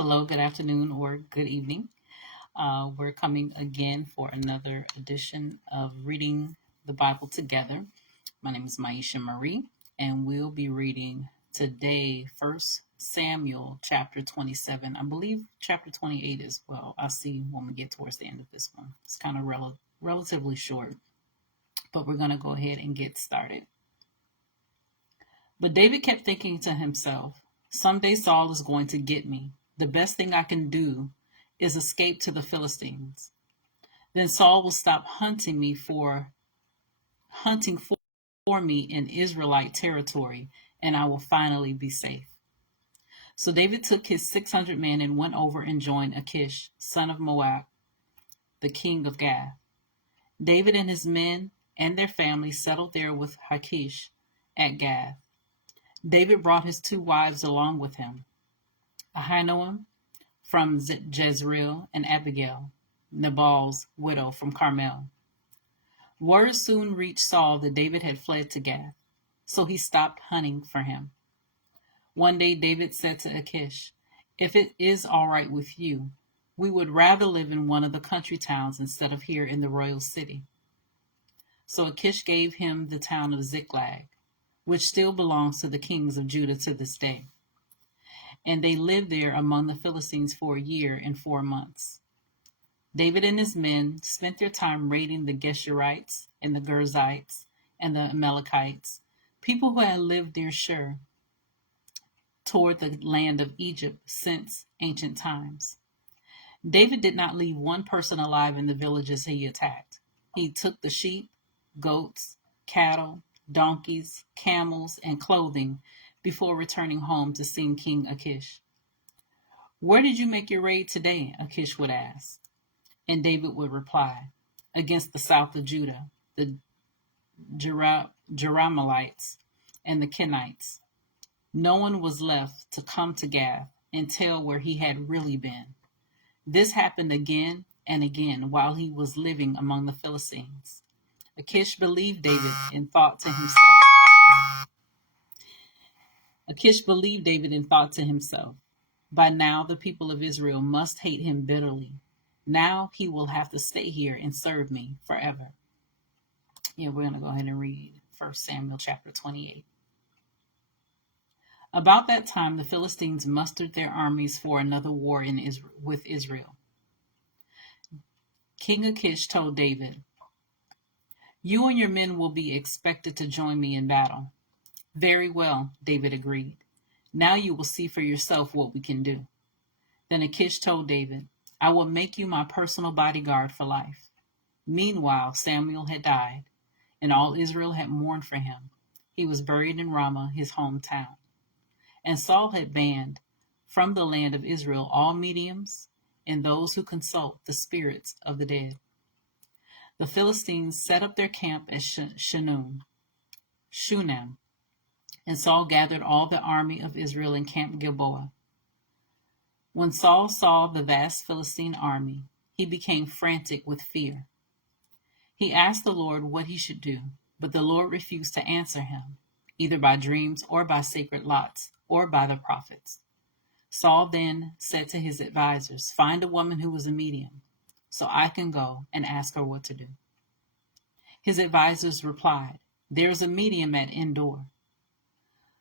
Hello, good afternoon, or good evening. We're coming again for another edition of reading the Bible together. My name is Myesha Marie, and we'll be reading today First Samuel chapter 27. I believe chapter 28 as well. I'll see when we get towards the end of this one. It's kind of relatively short, but we're going to go ahead and get started. But David kept thinking to himself, someday Saul is going to get me. The best thing I can do is escape to the Philistines. Then Saul will stop hunting for me in Israelite territory, and I will finally be safe. So David took his 600 men and went over and joined Achish, son of Moab, the king of Gath. David and his men and their families settled there with Achish at Gath. David brought his two wives along with him, Ahinoam from Jezreel and Abigail, Nabal's widow from Carmel. Word soon reached Saul that David had fled to Gath, so he stopped hunting for him. One day David said to Achish, "If it is all right with you, we would rather live in one of the country towns instead of here in the royal city." So Achish gave him the town of Ziklag, which still belongs to the kings of Judah to this day. And they lived there among the Philistines for a year and 4 months. David and his men spent their time raiding the Geshurites and the Girzites and the Amalekites, people who had lived near Shur, toward the land of Egypt since ancient times. David did not leave one person alive in the villages he attacked. He took the sheep, goats, cattle, donkeys, camels, and clothing before returning home to see King Achish. "Where did you make your raid today?" Achish would ask. And David would reply, "Against the south of Judah, the Jerahmeelites and the Kenites." No one was left to come to Gath and tell where he had really been. This happened again and again while he was living among the Philistines. Achish believed David and thought to himself, "By now the people of Israel must hate him bitterly. Now he will have to stay here and serve me forever." Yeah, we're going to go ahead and read 1 Samuel chapter 28. About that time, the Philistines mustered their armies for another war with Israel. King Achish told David, "You and your men will be expected to join me in battle." "Very well," David agreed. "Now you will see for yourself what we can do." Then Achish told David, "I will make you my personal bodyguard for life." Meanwhile, Samuel had died, and all Israel had mourned for him. He was buried in Ramah, his hometown. And Saul had banned from the land of Israel all mediums and those who consult the spirits of the dead. The Philistines set up their camp at Shunem, and Saul gathered all the army of Israel in Camp Gilboa. When Saul saw the vast Philistine army, he became frantic with fear. He asked the Lord what he should do, but the Lord refused to answer him, either by dreams or by sacred lots or by the prophets. Saul then said to his advisors, "Find a woman who is a medium, so I can go and ask her what to do." His advisors replied, "There is a medium at Endor."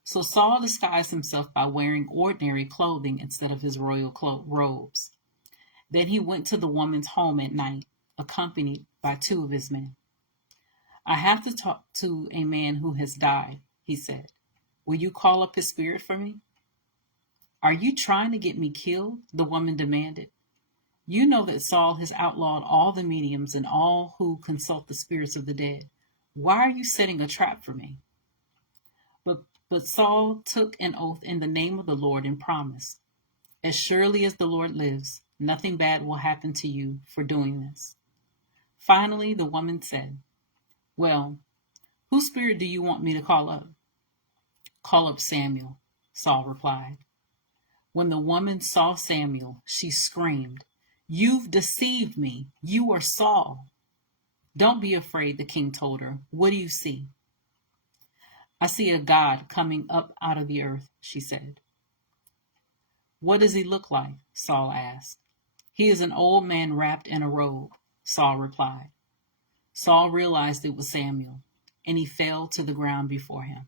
So Saul disguised himself by wearing ordinary clothing instead of his royal robes. Then he went to the woman's home at night, accompanied by 2 of his men. "I have to talk to a man who has died," he said. "Will you call up his spirit for me?" "Are you trying to get me killed?" the woman demanded. "You know that Saul has outlawed all the mediums and all who consult the spirits of the dead. Why are you setting a trap for me?" But Saul took an oath in the name of the Lord and promised, "As surely as the Lord lives, nothing bad will happen to you for doing this." Finally, the woman said, "Well, whose spirit do you want me to call up?" "Call up Samuel," Saul replied. When the woman saw Samuel, she screamed, "You've deceived me. You are Saul." "Don't be afraid," the king told her. "What do you see?" "I see a God coming up out of the earth," she said. What does he look like? Saul asked. He is an old man wrapped in a robe, Saul replied. Saul realized it was Samuel, and he fell to the ground before him.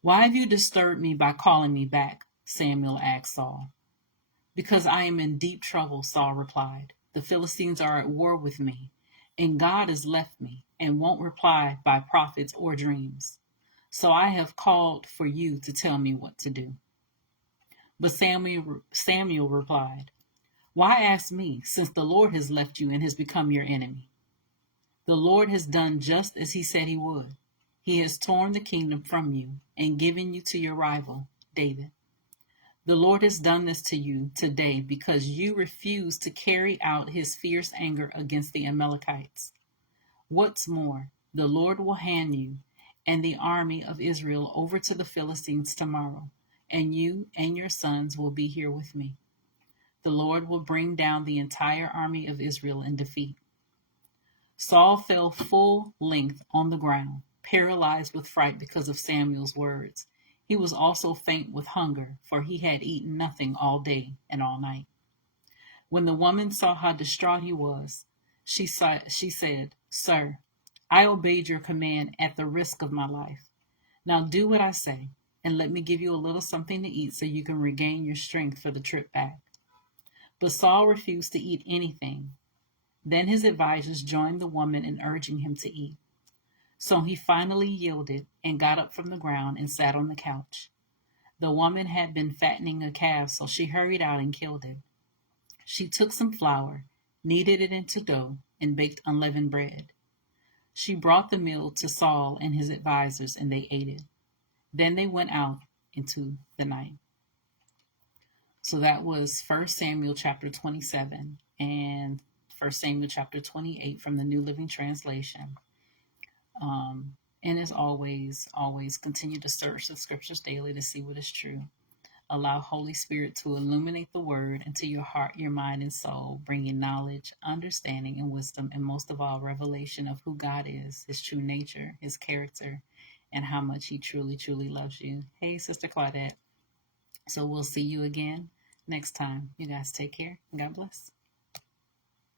Why have you disturbed me by calling me back? Samuel asked Saul. Because I am in deep trouble, Saul replied. The Philistines are at war with me, and God has left me and won't reply by prophets or dreams. So I have called for you to tell me what to do. But Samuel replied, Why ask me, since the Lord has left you and has become your enemy? The Lord has done just as he said he would. He has torn the kingdom from you and given you to your rival, David. The Lord has done this to you today because you refuse to carry out his fierce anger against the Amalekites. What's more, the Lord will hand you and the army of Israel over to the Philistines tomorrow, and you and your sons will be here with me. The Lord will bring down the entire army of Israel in defeat. Saul fell full length on the ground, paralyzed with fright because of Samuel's words. He was also faint with hunger, for he had eaten nothing all day and all night. When the woman saw how distraught he was, she said, Sir, I obeyed your command at the risk of my life. Now do what I say, and let me give you a little something to eat so you can regain your strength for the trip back. But Saul refused to eat anything. Then his advisors joined the woman in urging him to eat. So he finally yielded and got up from the ground and sat on the couch. The woman had been fattening a calf, so she hurried out and killed it. She took some flour, kneaded it into dough, and baked unleavened bread. She brought the meal to Saul and his advisors, and they ate it. Then they went out into the night. So that was 1 Samuel chapter 27 and 1 Samuel chapter 28 from the New Living Translation. And as always, continue to search the scriptures daily to see what is true. Allow Holy Spirit to illuminate the word into your heart, your mind, and soul, bringing knowledge, understanding, and wisdom, and most of all, revelation of who God is, his true nature, his character, and how much he truly, truly loves you. Hey, Sister Claudette. So we'll see you again next time. You guys take care and God bless.